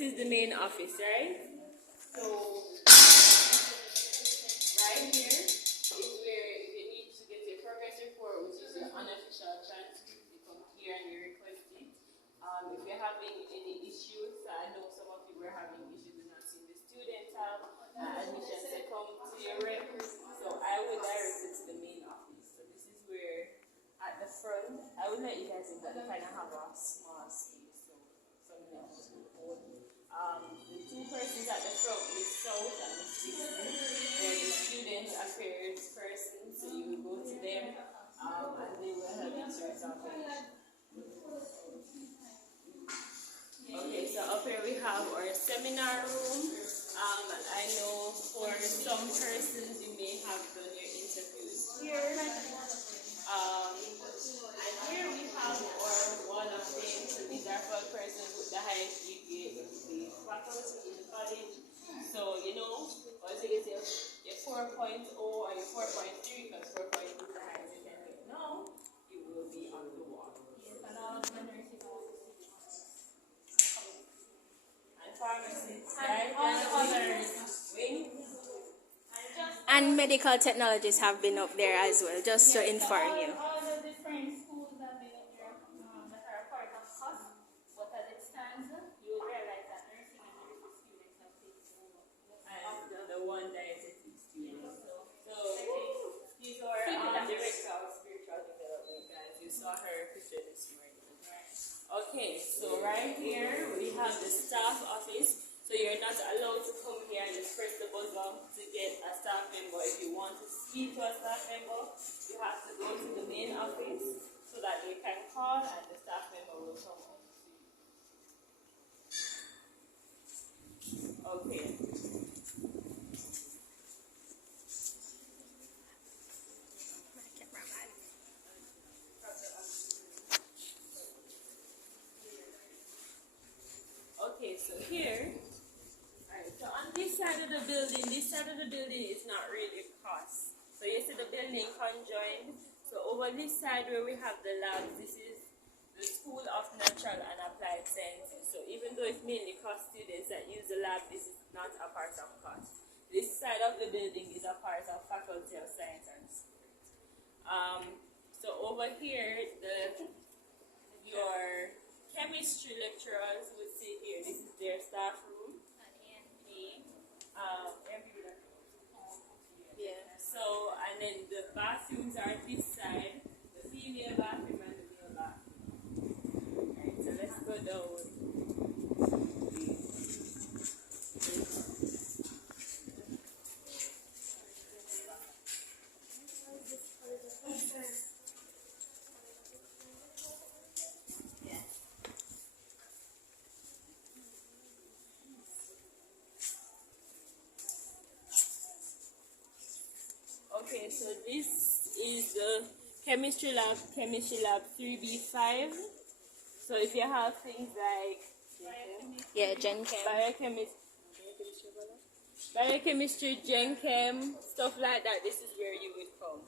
this is the main office, right? So right here is where if you need to get your progress report, which is your unofficial transcript, you come here and you request it. If you're having any issues, I know some of you were having issues with not seeing the student admissions, they come to your rep. So I would direct it to the main office. So this is where at the front, I will let you guys know that they kind of have a small space, so something else to hold. The two persons at the front is South and the assistant. They're the student affairs person, so you will go to them and they will help you to resolve it. Okay, so up here we have our seminar room. I know for some persons you may have done your interviews here. And here we have our wall of fame. So these are for persons with the highest GPA in the faculty in the college. So you know, once you get your 4.0 or your 4.3, because 4.2 is the highest you can get now, you will be on the wall. And medical technologies have been up there as well, just to inform you. All the different schools have been up there that are a part of COHS, but as it stands, you will realize that nursing and nursing students have taken over. And the one dietetic student. So these are director of spiritual development, guys. You saw her picture this morning. Okay, so right here we have the staff office. So you're not allowed to come here and just press the buzzer to get a staff member. If you want to speak to a staff member, you have to go to the main office so that you can call and the staff member will come on to you. Okay. Okay, so here, alright, so on this side of the building is not really COHS. So you see the building conjoined. So over this side where we have the labs, this is the School of Natural and Applied Sciences. So even though it's mainly COHS students that use the lab, this is not a part of COHS. This side of the building is a part of Faculty of Science and Sport. So over here, your chemistry lecturers would sit here. This is their staff room. Yeah. So, and then the bathrooms are this side, the female bathroom and the male bathroom. Alright, so let's go down. Okay, so this is the chemistry lab 3B5. So if you have things like biochemistry, gen chem, stuff like that, this is where you would come.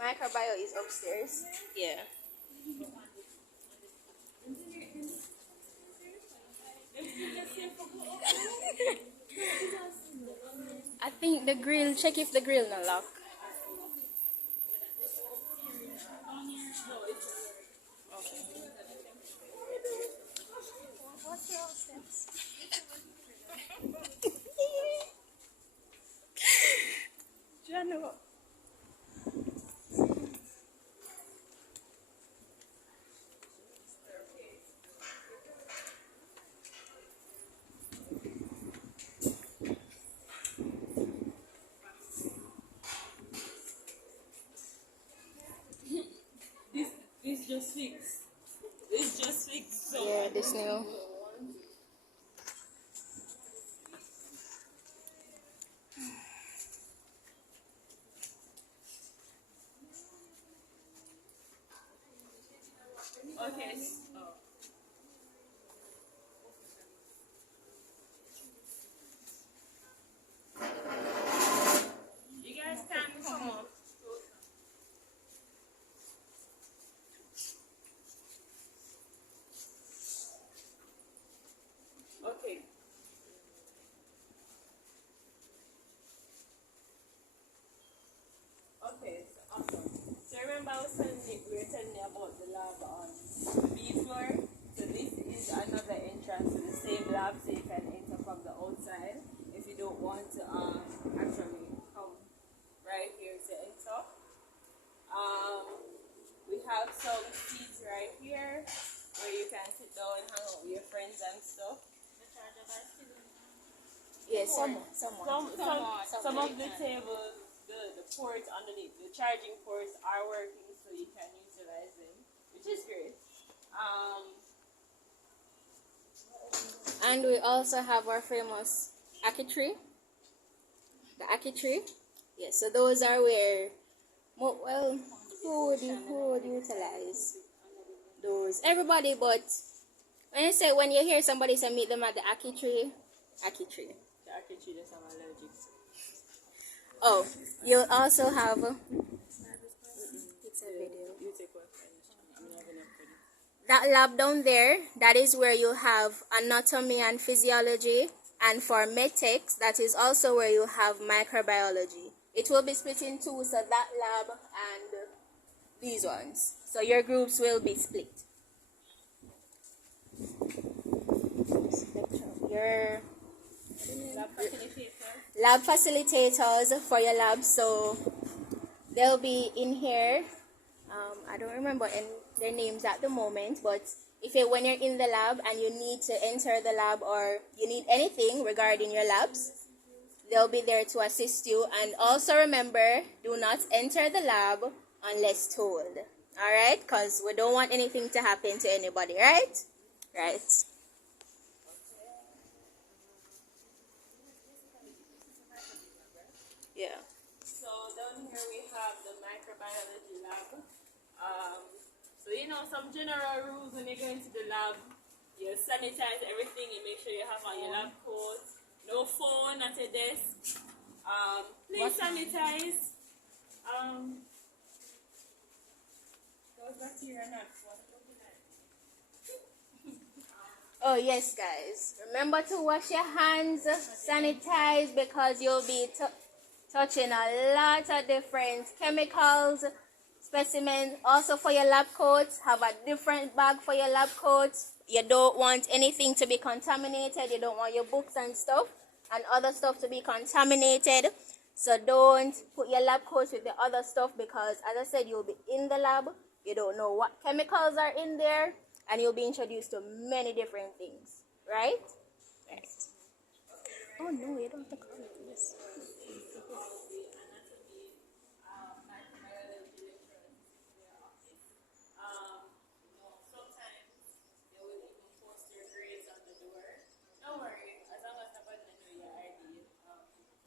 Microbio is upstairs. Yeah. I think the grill, check if the grill not lock. Okay. What's your steps? Jano. This just fixed. This just fixed. So yeah, this new. okay. You guys can come up. Okay, so awesome. So remember I was we were telling you about the lab on the B floor. So this is another entrance to the same lab, so you can enter from the outside if you don't want to actually come right here to enter. We have some seats right here where you can sit down and hang out with your friends and stuff. Yes, Some of the tables, the ports underneath, the charging ports are working, so you can utilize them, which is great. And we also have our famous Aki tree. The Aki tree. Yes, so those are where, well, who would utilize those? Everybody, but when you hear somebody say meet them at the Aki tree, Aki tree. The architecture that I'm allergic to. Oh, you'll also have. It's a video. You take one. I'm not gonna put it. That lab down there, that is where you have anatomy and physiology. And for medtechs, that is also where you have microbiology. It will be split in two, so that lab and these ones. So your groups will be split. Your lab facilitators for your lab, so they'll be in here. I don't remember their names at the moment, but when you're in the lab and you need to enter the lab or you need anything regarding your labs, they'll be there to assist you. And also remember, do not enter the lab unless told. All right? Because we don't want anything to happen to anybody, right? Right. Yeah. So down here we have the microbiology lab. So some general rules when you go into the lab. You sanitize everything. You make sure you have on your lab coat. No phone at your desk. Please sanitize. Those bacteria are not fun. Oh yes, guys. Remember to wash your hands, sanitize, because you'll be touching a lot of different chemicals, specimens. Also for your lab coats, have a different bag for your lab coats. You don't want anything to be contaminated. You don't want your books and stuff and other stuff to be contaminated. So don't put your lab coats with the other stuff, because as I said, you'll be in the lab. You don't know what chemicals are in there, and you'll be introduced to many different things. Right? Right. Oh no, you don't have to call it this.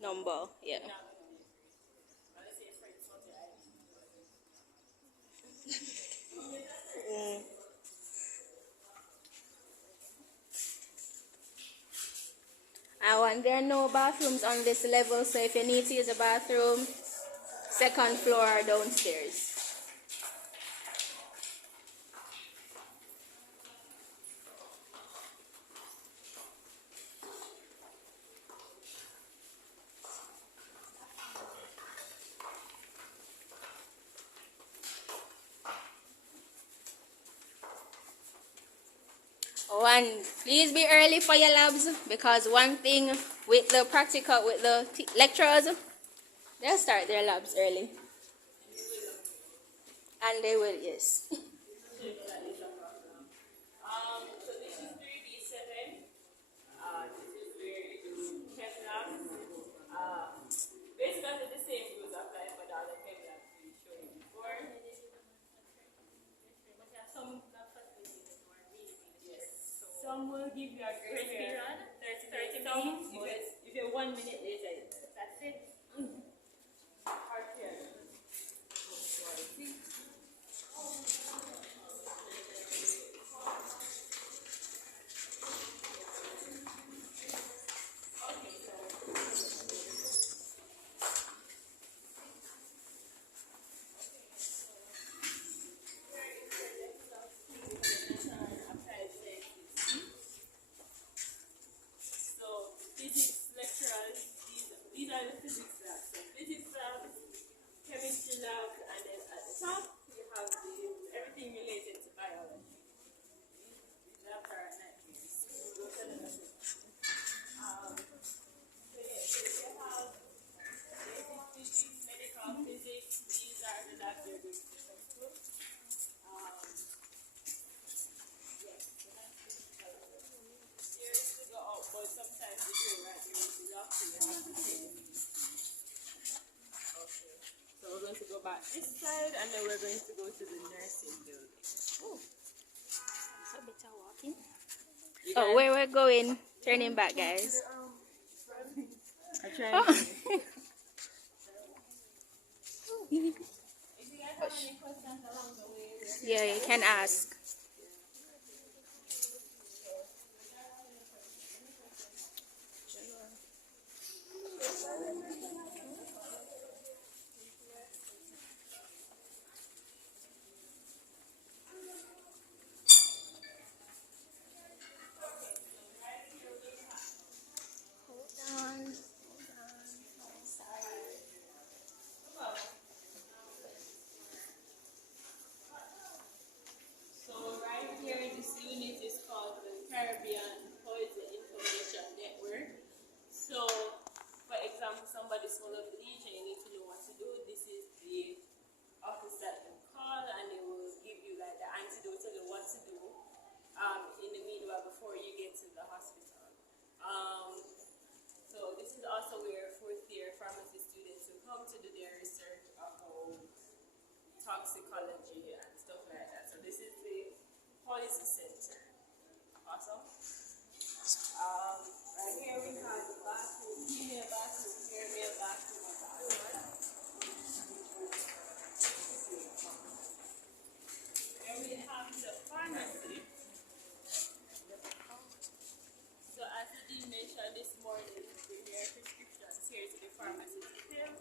Number, yeah. And there are no bathrooms on this level, so if you need to use a bathroom, second floor or downstairs. Oh, and please be early for your labs, because one thing with the practical, with the lecturers, they'll start their labs early. And they will, yes. So this is 3B7. This is where you do chem labs. Basically the same rules apply for the other chem labs we showed you before. Some will give you a grace period, 30 minutes. If you're 1 minute later, that's it. So physics lecturers go back this side, and then we're going to go to the nursing building. Oh, it's a bit of walking. You Oh, guys- where we're going? Turning back, guys. I tried. Oh. If you guys have any questions along the way, Yeah, you can ask. So right here, this unit is called the Caribbean Poison Information Network. So, for example, somebody's full of bleach and you need to know what to do. This is the office that you call, and they will give you like the antidote, tell you what to do in the meanwhile before you get to the hospital. So this is also where fourth year pharmacy students will come to do their research about toxicology and stuff like that. So this is the policy center. Awesome. Right here we have the bathroom, female bathroom, here male bathroom, and bathroom. Here we have the pharmacy. So as the dean mentioned this morning, we bring your prescriptions here to the pharmacy to fill.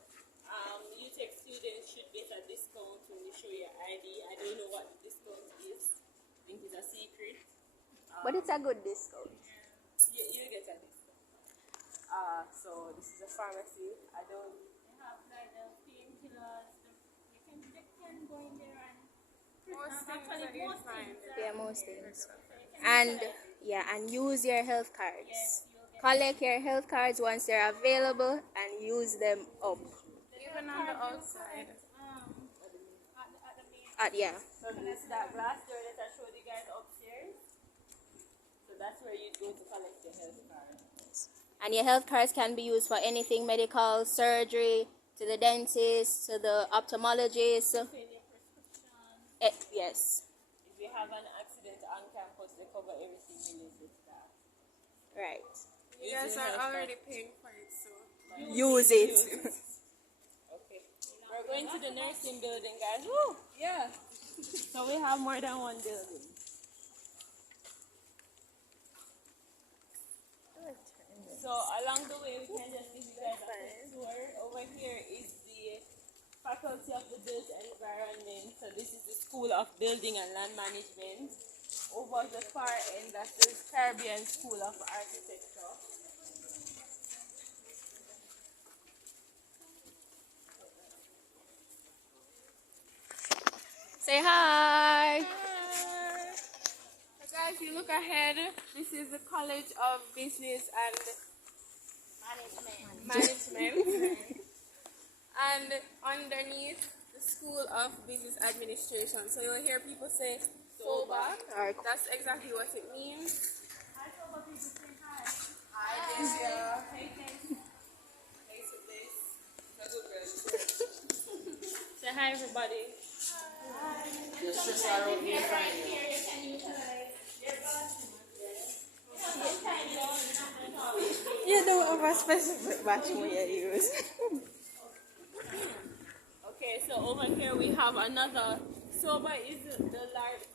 UTech students should get a discount when you show your ID. I don't know what the discount is. I think it's a secret. But it's a good discount. You get a discount. So this is a pharmacy. I don't. they have like the painkillers. They can go in there and Most things actually that you most find. things. Yeah, most things. So you can And yeah, and use your health cards. yes, you'll get Collect your health cards once they're available and use them up. Even on the outside. at the main. Yeah. So this is that glass door that I showed you guys upstairs. So that's where you go to collect your health card. And your health cards can be used for anything medical, surgery, to the dentist, to the ophthalmologist. Fill your prescription. Yes. If you have an accident on campus, they cover everything you need with that. Right. You guys are already paying for it, so. Use it. Okay. We're going to the nursing building, guys. Woo! Yeah. So we have more than one building. So along the way, we can just give you guys a tour. Over here is the Faculty of the Built Environment. So this is the School of Building and Land Management. Over the far end, that's the Caribbean School of Architecture. Say hi. So guys, you look ahead. This is the College of Business and Management. And underneath, the School of Business Administration. So you'll hear people say SOBA. Alright. That's exactly what it means. I told the people say hi. Hi, Desia. Hey, thanks. Hey, to this. Say hi, everybody. Right here, you can utilize your bathroom. It's tiny down, it's not at all. You don't have a specific bathroom you use. Okay, so over here we have another. SOBA is the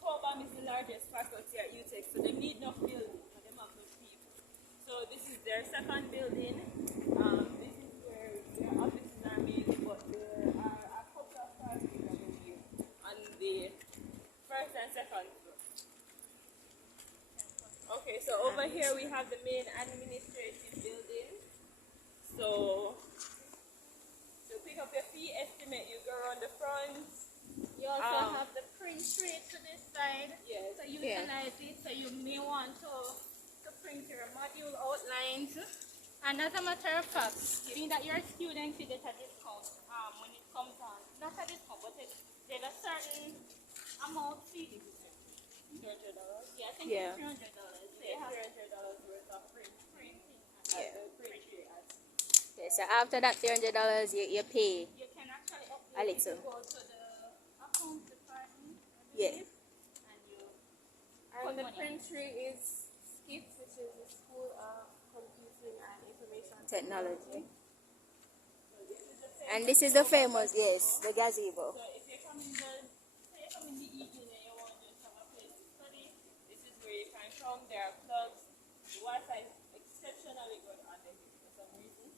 COBAM is the largest faculty at UTech, so they need enough building for them have enough people. So this is their second building. This is where their offices are mainly, but there are a couple of classes over here on the first and second floor. Okay, so over here we have the main administrative building. So to pick up your fee estimate, you go around the front. You also have the print tray to this side. Yes. So you utilize it. So you may want to print your module outlines. And as a matter of fact, being that you're a student, you get a discount when it comes on. Not a discount, but there's a certain amount fee. $200. Yeah, I think Yeah. it's $300. So you have $300 worth of printing. Yeah. The print tray as Okay, so after that $300 you pay. you can actually upgrade A little. Go to the account department. Yeah. And you And the printry is SCIT, which is the School of Computing and Information Technology. And this is the famous, yes, the gazebo. So if you come in the, say you come in the evening and you want to just have a place to study, this is where you can come. There are clubs. The Wi-Fi is exceptionally good on the hill for some reason.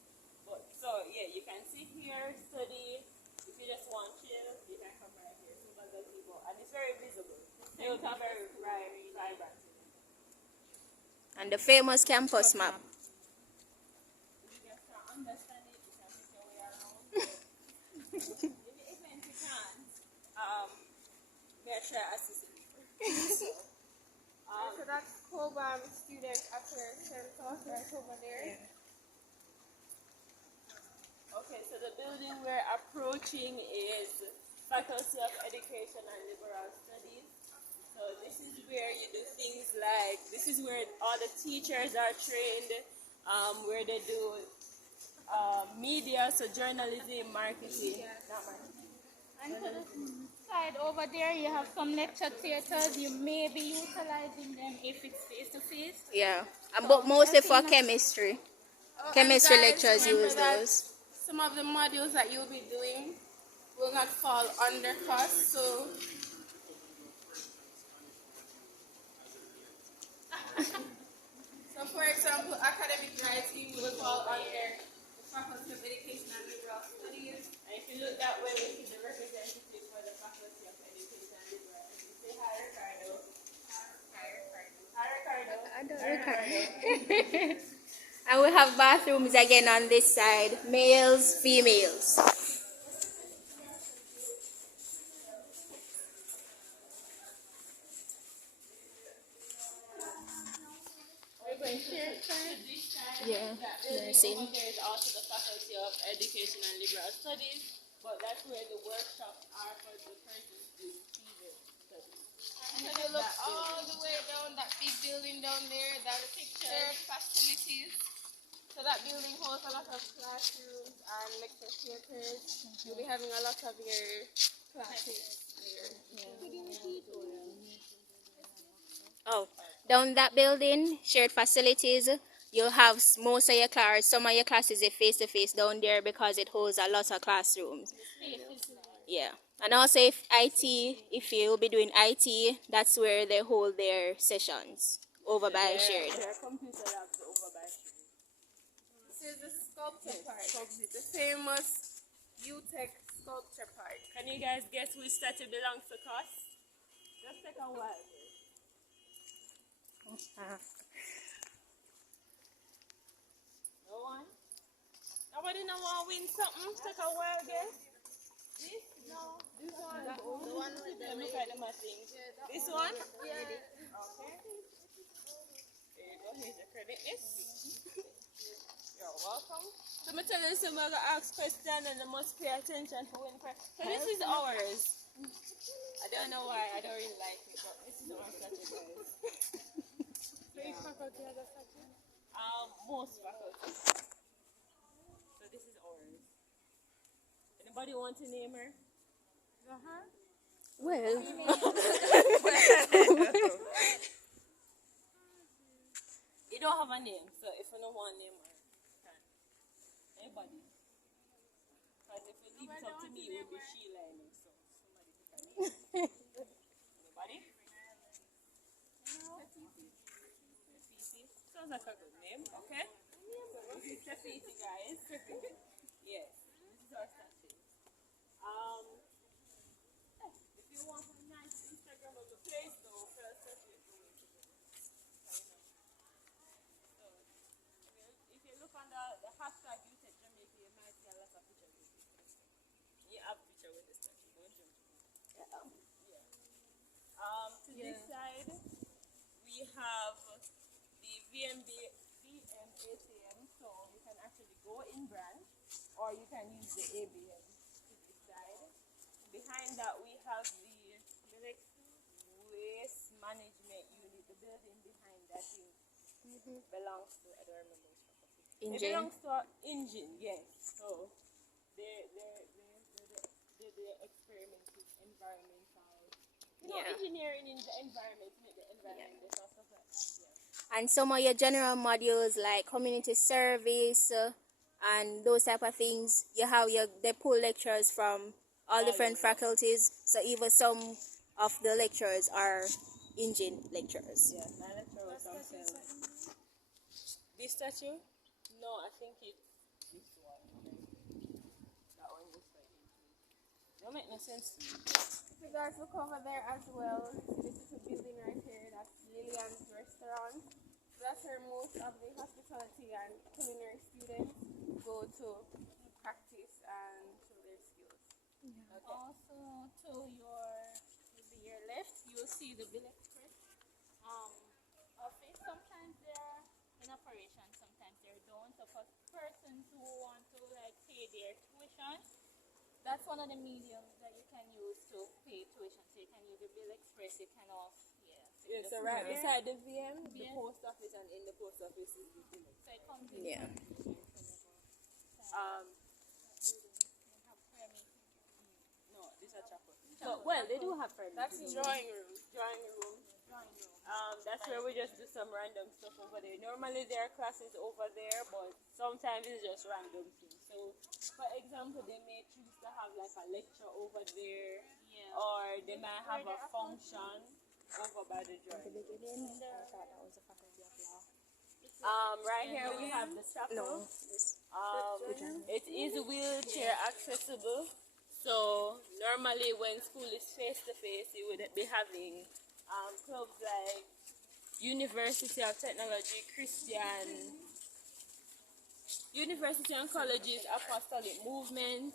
But so yeah, you can sit here, study. If you just want chill, you can come right here. So that's gazebo, and it's very visible. It looks very bright, vibrant. And the famous campus map. If you can start understanding it, you can make your way around. In the event you can't, may I try assist you. So that's Cobham Student Affairs Center right over there. Okay, so the building we're approaching is Faculty of Education and Liberal Studies. So this is where you do things like, this is where all the teachers are trained, where they do media, so journalism, marketing, not marketing. And to the side over there, you have some lecture theaters. You may be utilizing them if it's face to face. Yeah. But mostly for chemistry. Chemistry lectures use those. Some of the modules that you'll be doing will not fall under COHS, so for example, academic writing will fall under the Faculty of Education and Liberal Studies. And if you look that way, we see the representative for the Faculty of Education and Liberal Studies. Say hi, Ricardo. Hi, Ricardo. And we have bathrooms again on this side. Males, females. Yeah, nursing. There is also the Faculty of Education and Liberal Studies, but that's where the workshops are for the persons who see the studies. And you look all the way down that big building down there, that shared facilities. So that building holds a lot of classrooms and lecture theaters. You'll be having a lot of your classes there. Oh, down that building, shared facilities, you'll have most of your class, some of your classes are face-to-face down there because it holds a lot of classrooms. Yeah. And also if you'll be doing IT, that's where they hold their sessions, over by shared. There are computer labs over by shared. This is the sculpture part, the famous UTech sculpture part. Can you guys guess which statue belongs to COHS? Just take a while. No one? Nobody no want to win something? Take a while, guess. This? No. This one? The one with the look at them, I think. This one? Yeah. Okay. There you go. Here's your credit list. You're welcome. So I'm telling you, someone will ask question and they must pay attention for when question. So this is ours. I don't know why. I don't really like it, but this is our statue, guys. Which faculty has a statue? Most faculties. So this is ours. Anybody want to name her? Well, You don't have a name, so if you don't want to name her, can. Anybody? Because if you leave it up to me, it would be Sheila and me, so somebody pick a name. Anybody? Sounds like a good name, okay? So this is Tafiti, guys. Yes, this is our statue. If you want a nice Instagram of the place, though, for a statue, it's going to be. So, if you look on the hashtag UTech Jamaica, you might see a lot of pictures with this statue. You have picture with the statue, don't you? Yeah. To this side, we have the VMATM, so you can actually go in branch, or you can use the ABM to this side. Behind that, we have the waste management unit. The building behind that thing belongs to, I don't remember which faculty. It engine. belongs to our engine, yes. So the environmental, Yeah. engineering in the environment, make the environment better, stuff like that. Yeah. And some of your general modules like community service and those type of things, you have they pull lecturers from all different faculties. So even some of the lecturers are engine lecturers. Yeah, my lecturer was from this statue? No, I think it's this one. That one looks like it. Don't make no sense to me. If you guys look over there as well, this is a building right here. That's Lillian's restaurant. So that's where most of the hospitality and culinary students go to practice and show their skills. Okay. Also, to your left, you'll see the Bill Express office. Sometimes they're in operation, sometimes they don't. So for persons who want to like pay their tuition, that's one of the mediums that you can use to pay tuition. So you can use the Bill Express. You can also Yeah, so right beside the VM, the post office, and in the post office is the village. So it comes in. Yeah. No, this is a chapel. So, well, they do have private. That's drawing room. Drawing room. That's where we just do some random stuff over there. Normally there are classes over there, but sometimes it's just random things. So, for example, they may choose to have like a lecture over there, or they might have a function over by the drawing room. Right here we have the chapel. It is wheelchair accessible. So normally when school is face to face, you would be having clubs like University of Technology, University and Colleges Apostolic Movement,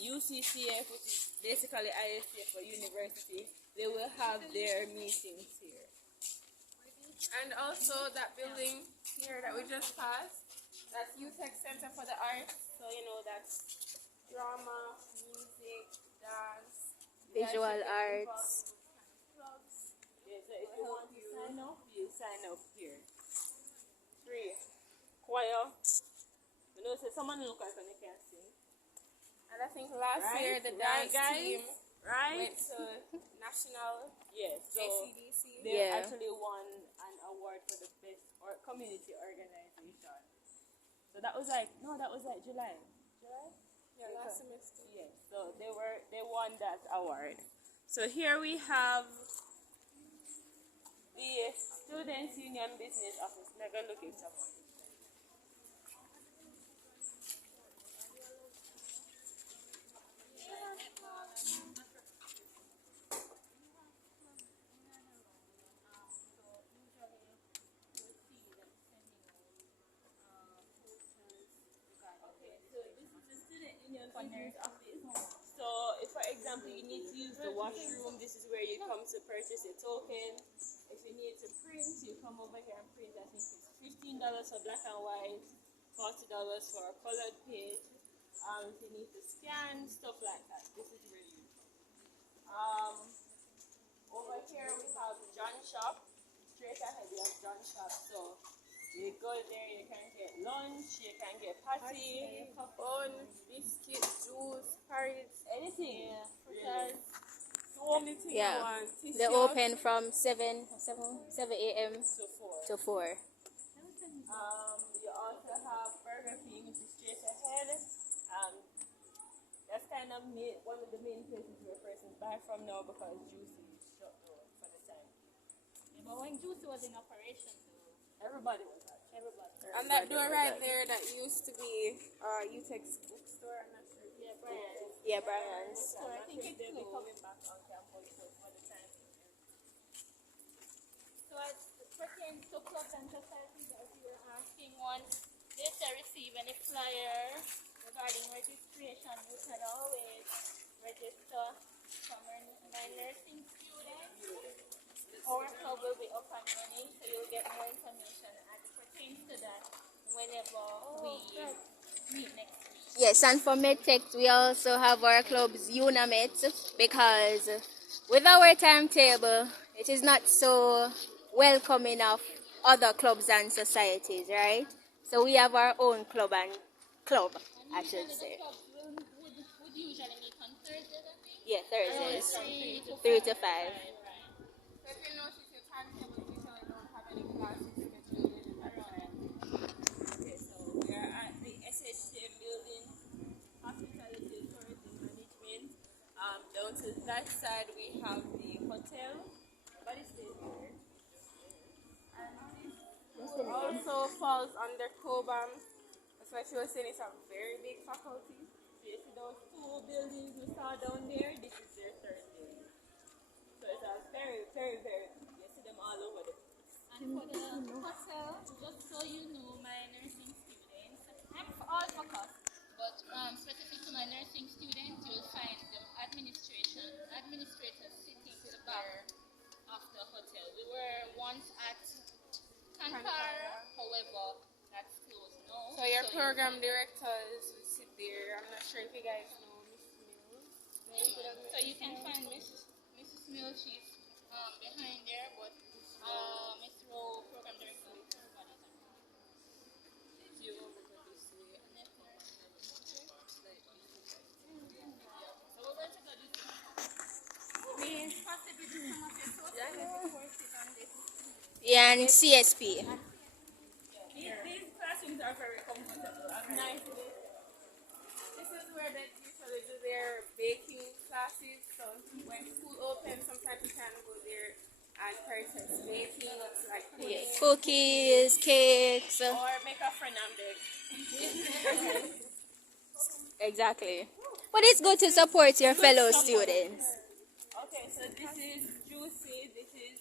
UCCF, which is basically ISCF for university. They will have their meetings here. And also that building here that we just passed, that's UTech Center for the Arts. So that's drama, music, dance, Visual guys should get arts. involved in clubs. Yeah, so if you want to sign up, you sign up here. Free. Choir. You know, so someone look like they can sing. And I think last Right? year the Right, dance guys? team Right? went to national Yes. So JCDC. they Yeah. actually won an award for the best community organization. So that was like July. July? Yeah, last semester. Yes. So they won that award. So here we have the Students Union Business Office. Mega look it up. Business office. So, if for example you need to use the washroom, this is where you come to purchase a token. If you need to print, you come over here and print. I think it's $15 for black and white, $40 for a colored page. If you need to scan, stuff like that, this is where you over here we have John Shop. Straight ahead we have John Shop. So you go there, you can get lunch, you can get patty, Bun, biscuit, juice, porridge, anything. fritters. So many things Yeah. you want. They open from 7 a.m. So 4. to 4. You also have Burger King, which is straight ahead. That's kind of one of the main places where persons buy from now because Juicy is shut down for the time. Yeah, but when Juicy was in operation, though, Everybody was at And that door right there that used to be UTech's bookstore. I'm not sure. yeah, Brian. Yeah, Brian's. So I think it's they'll be closed. coming back on campus for the time. So as it pertains to clubs and societies, as you were asking, once they receive any flyer regarding registration, you can always register for my nursing students. Our club will be up and running, so you'll get more information as it pertains to that whenever we meet next week. Yes, and for MedTech, we also have our clubs Unamet because with our timetable, it is not so welcoming of other clubs and societies, right? So we have our own club, I should say. The clubs would usually meet on Thursdays, I think. Yeah, Thursdays. From 3 to 5. So if you notice your timetable, you usually don't have any classes scheduled in that time. Okay, so we are at the SHTM building, Hospitality Tourism Management. Down to that side we have the hotel. Everybody stays here. And this Also falls under COBAM. That's why she was saying it's a very big faculty. So you see those two buildings we saw down there? This is their third building. So it's a very, very, very big. You see them all over the place. And for the hotel, just so you know, my nursing students, I'm for all for cost, but specific to my nursing students, you'll find them administrators sitting to the back of the hotel. We were once at Kankara, however, that's closed now. So your you program can- directors will sit there. I'm not sure if you guys know Miss Mills. So you can find Mrs. Mill, she's behind there, but Miss Rowe, program director, everybody's on. If you look at this way, and then come on, so we're going to go this way. We possibly do some of your social courses on this. Yeah, and CSP. These classrooms are very comfortable. I'm nice with it. This is where they usually do their baking classes. So when school opens, sometimes you can go there and purchase baking, like Yeah, pudding, cookies, cakes. or make a friend and bake. Exactly. But it's good to support your fellow students. Okay, so this is Juicy. This is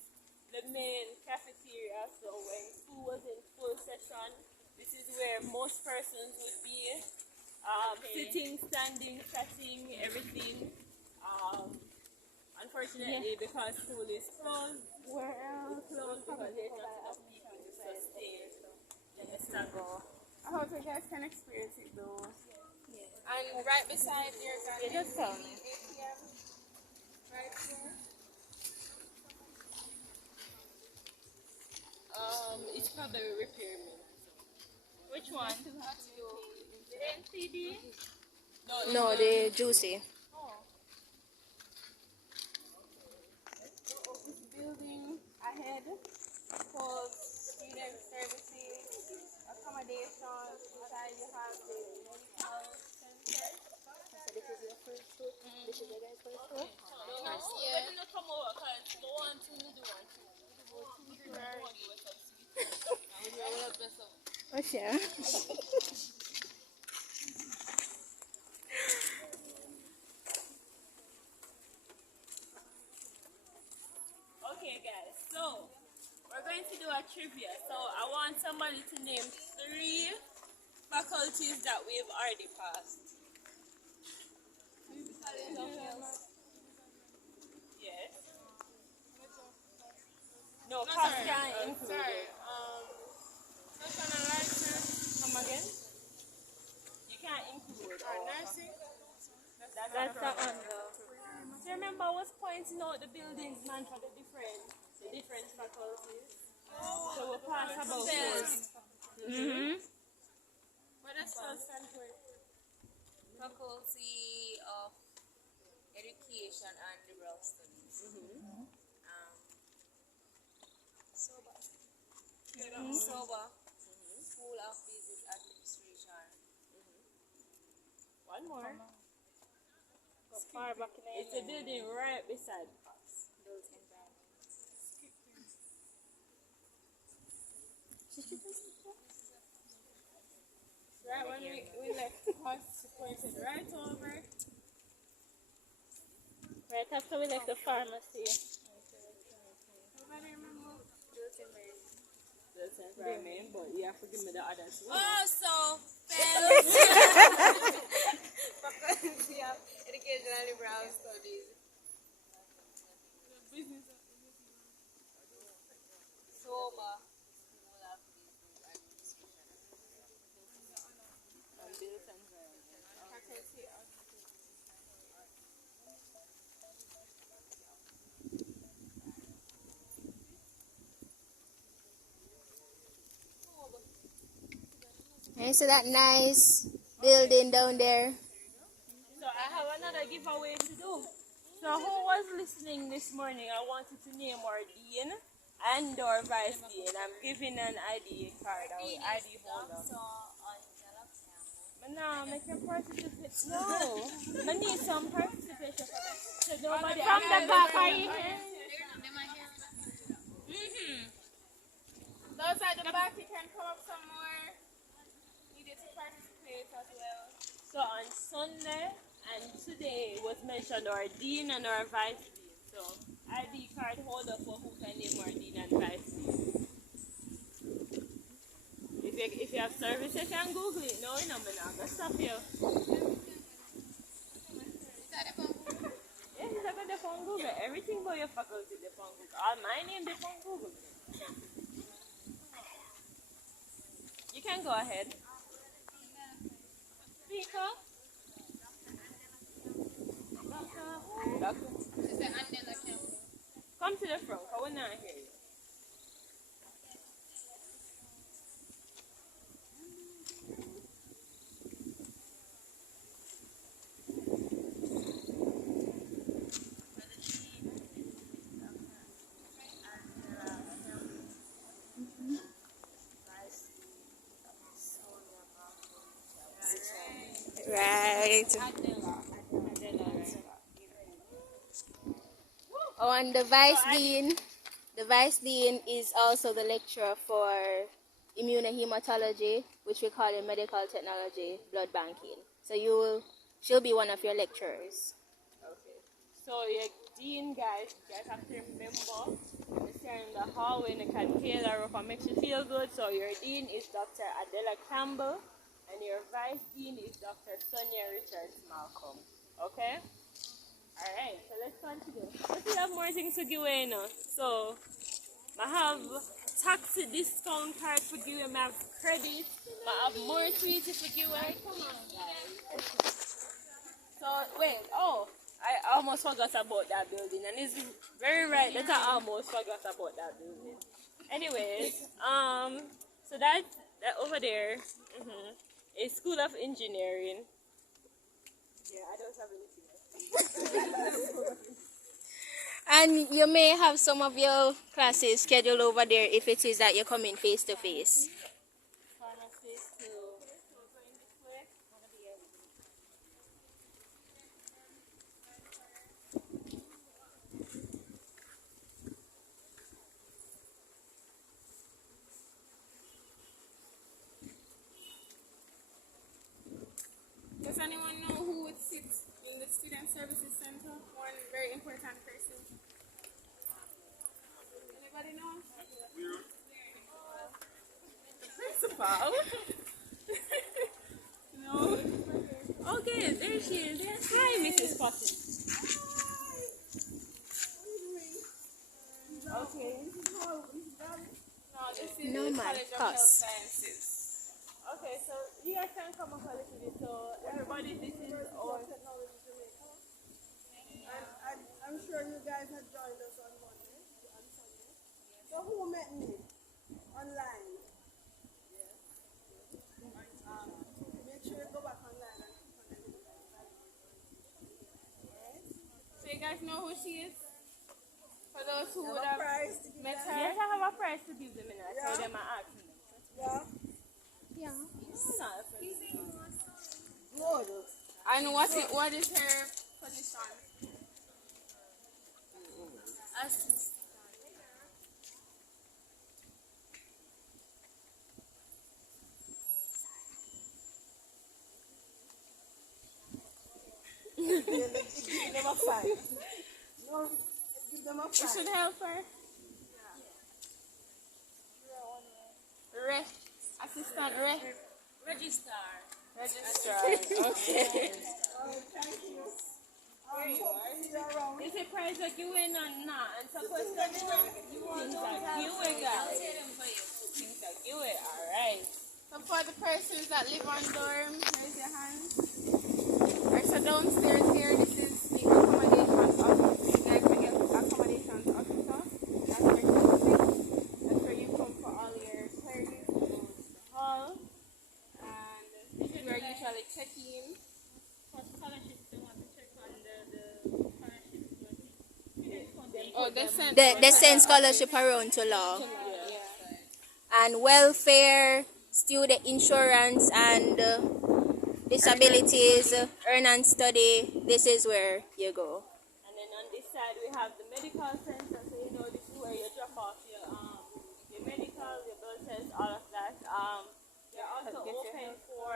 the main cafeteria. So when school was in full session, this is where most persons would be sitting, standing, chatting, everything. Unfortunately, because school is closed, closed because there's not enough people to sustain the struggle. I hope you guys can experience it though. And right beside there's an just tell me. ATM right here. It's probably repairman. Which one? The NCD? No, the juicy. This building ahead called student services, accommodation. Inside you have the medical center. This is your first food. This is your guys' first food. No, when you come over, because the one, two, the one, two. Oh, sure. Okay, guys, so we're going to do a trivia. So I want somebody to name 3 faculties that we've already passed. Yes. No, past can't include it. Personal license. Come again? You can't include it. Nursing. That's the one. So remember, I was pointing out the buildings, man, for the different faculties. So we passed about 4. Mm-hmm. What does that stand for? Faculty of Education and Liberal Studies. SOBA, School of Business Administration. One more. It's a building right beside us. Built Environment. Right when we left COHS, pointed right over. Right after we left the pharmacy. Nobody remember? Built Environment. Built environment, but you have to give me the others. Also, Faculty of Education and Liberal Studies. SOBA, School of Business Administration. And built environment. Faculty of And so that nice building down there. So I have another giveaway to do. So who was listening this morning? I wanted to name our dean and our vice dean. I'm giving an ID card, our ID holder. But now make your participate. No, I need some participation for that. So nobody From the back, are you here? Those at the back, you can come up some more. Needed to participate as well. So on Sunday and today was mentioned our dean and our vice dean. So ID card holder for who can name our dean and vice dean. If you have service, you can Google it. No, I'm not gonna stop you. Yeah, he's on the phone Google. Everything about your faculty, the phone Google. All my name, the phone Google. You can go ahead. Speaker. Doctor. Come to the front. I will not hear you. Right. Oh, and the vice dean is also the lecturer for immunohematology, which we call in medical technology blood banking. So she'll be one of your lecturers. Okay. So your dean, guys, you guys have to remember, it's here in the hallway and you can tailor up and makes you feel good. So your dean is Dr. Adela Campbell and your vice dean is Dr. Sonia Richards Malcolm. Okay? Alright, so let's continue. But we have more things to give away now. So I have taxi discount card for giving, I have credit, I have more sweeties for giving. Come on, guys. So wait, I almost forgot about that building, and it's very right that I almost forgot about that building. Anyways, so that over there is School of Engineering. Yeah, I don't have anything else. And you may have some of your classes scheduled over there if it is that you're coming face to face. Pharmacist to Does anyone know who would sit in the Student Services Center? One very important person. Anybody know? the principal. No. Okay, there she is. Hi, Mrs. Potter. Okay. No, this is No, the man, College of Health COHS. Sciences. Okay, so you guys can come up a little bit. So everybody, this is our I'm sure you guys had joined us on Monday, on Sunday. So who met me? Online. Yes. Make sure you go back online and click on the link. Alright? So you guys know who she is? For those who Have would a have prize to give met them. her. yes, I have a prize to give them in I tell them I asked them. Yeah. Good. And what is her position? Assistant. Give them a 5. No, give them a We 5. should help her. Assistant Registrar. registrar. Okay. Oh, thank you. Hope to see you around. Is it prize that you win or not? And suppose that you things that you win, guys. Things that you win, alright. So for the persons that live on dorm, raise your hand. Alright, so downstairs here, this is the accommodations office. Like the accommodations officer. That's where you sit. That's where you come for all your queries. The hall. And this is where you usually check in. For scholarships, they want to check on the scholarship. they sent They send scholarship around to law. And welfare, student insurance, and disabilities, earn and study. This is where you go. And then on this side we have the medical center, so you know this is where you drop off your medical, your blood test, all of that. They're also open for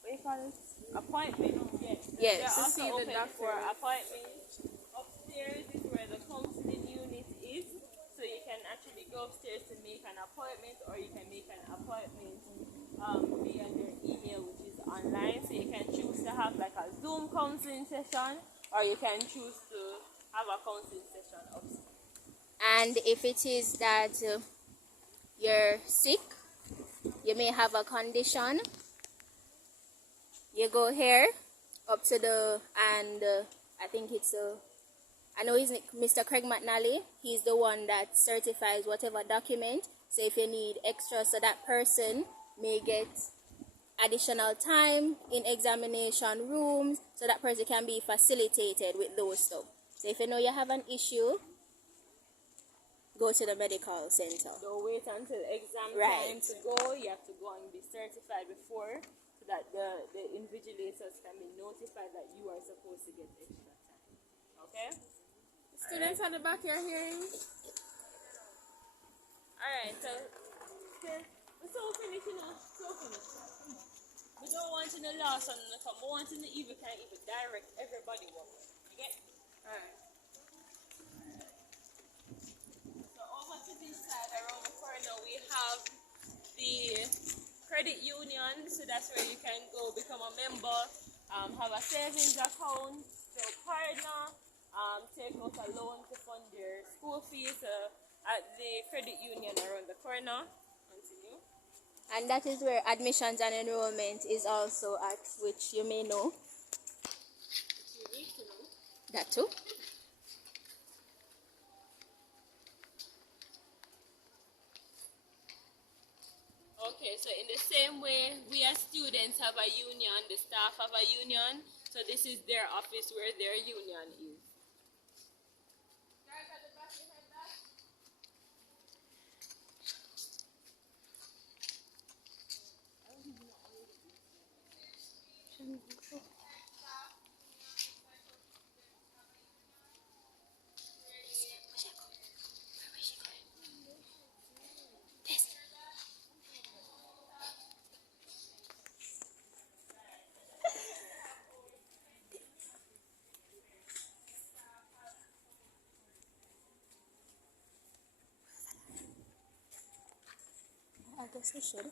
what do you call it? Appointments. Yes. They're also see the open doctor. for appointments. Upstairs is where the counseling unit is, so you can actually go upstairs to make an appointment, or you can make an appointment via their email, which is online. So you can choose to have like a Zoom counseling session, or you can choose to have a counseling session upstairs. And if it is that you're sick, you may have a condition, you go here up to the, and I think it's I know he's Mr. Craig McNally. He's the one that certifies whatever document. So if you need extra, so that person may get additional time in examination rooms, so that person can be facilitated with those stuff. So if you know you have an issue, go to the medical center. Don't wait until exam Right. time to go. You have to go and be certified before, so that the invigilators can be notified that you are supposed to get extra time. Okay? Students at the back, you're hearing? Alright, so we're so finished, you know, so finished. We don't want to the last one to come. We want to the even can even direct everybody what. You get? Alright. So over to this side around the corner we have the credit union, so that's where you can go become a member, have a savings account, so partner, take out a loan to fund your school fees at the credit union around the corner. Continue. And that is where admissions and enrollment is also at, which you may know. You need to know. That too. Okay, so in the same way, we as students have a union, the staff have a union, so this is their office where their union is. Guys at the back, you heard that? I guess we should.